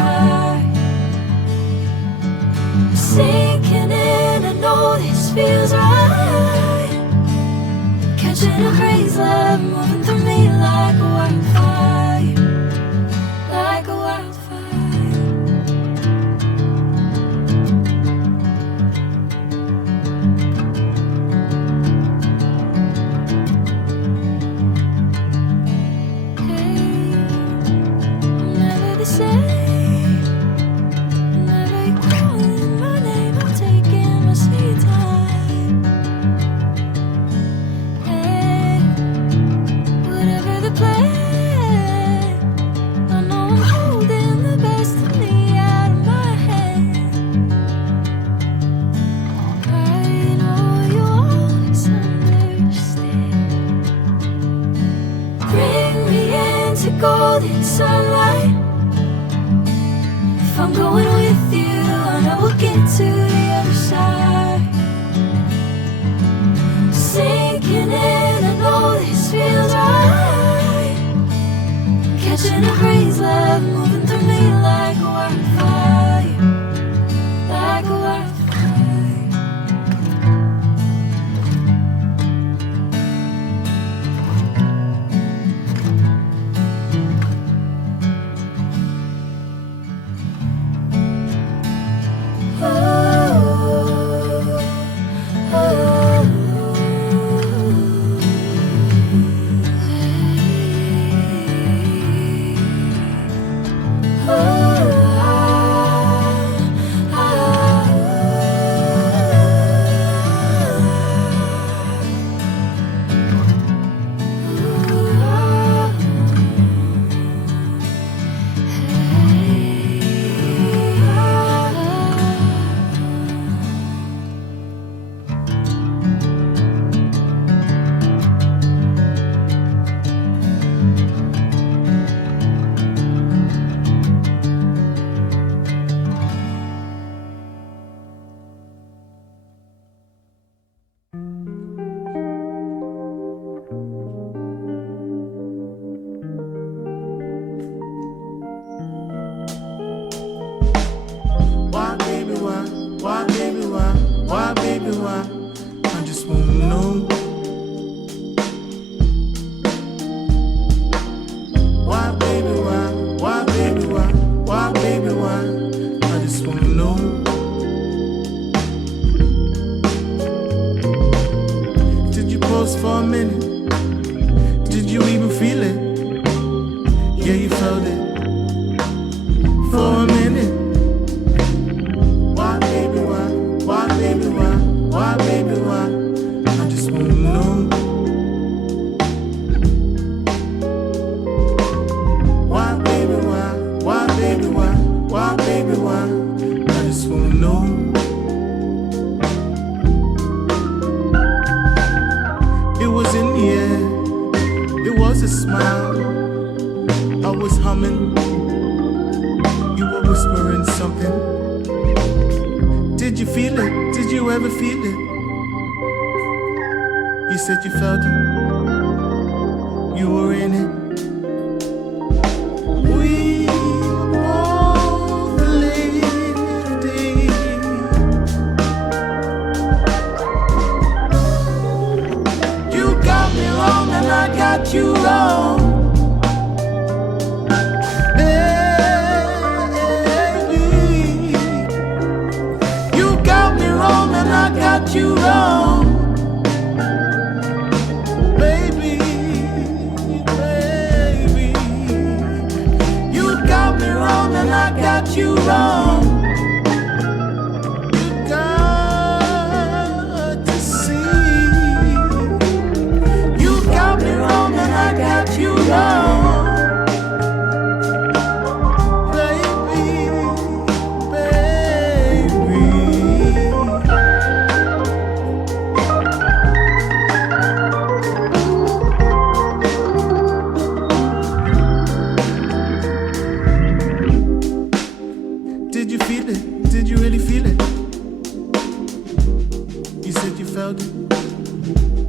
sky. Sinking in, I know this feels right. Catching a breeze, love moving through me like a wildfire, like a wildfire. Golden sunlight. If I'm going with you, I know we'll get to the other side. Sinking in, I know this feels right. Catching a breeze, love moving through me like a wildfire, like a wildfire. Why, baby, why? I just wanna know. Why, baby, why? Why, baby, why? Why, baby, why? I just wanna know. Did you pause for a minute? Did you even feel it? Yeah, you felt it. For a minute. Why, baby, why? Why, baby, why? Why, baby, why? I just wanna know. Why, baby, why? Why, baby, why? Why, baby, why? I just wanna know. It was in the air. It was a smile. I was humming. You were whispering something. Did you feel it? Did you ever feel it? You said you felt it. You were in it. We both lived it. You got me wrong and I got you wrong. I got you wrong, baby, baby. You got me wrong and I got you wrong.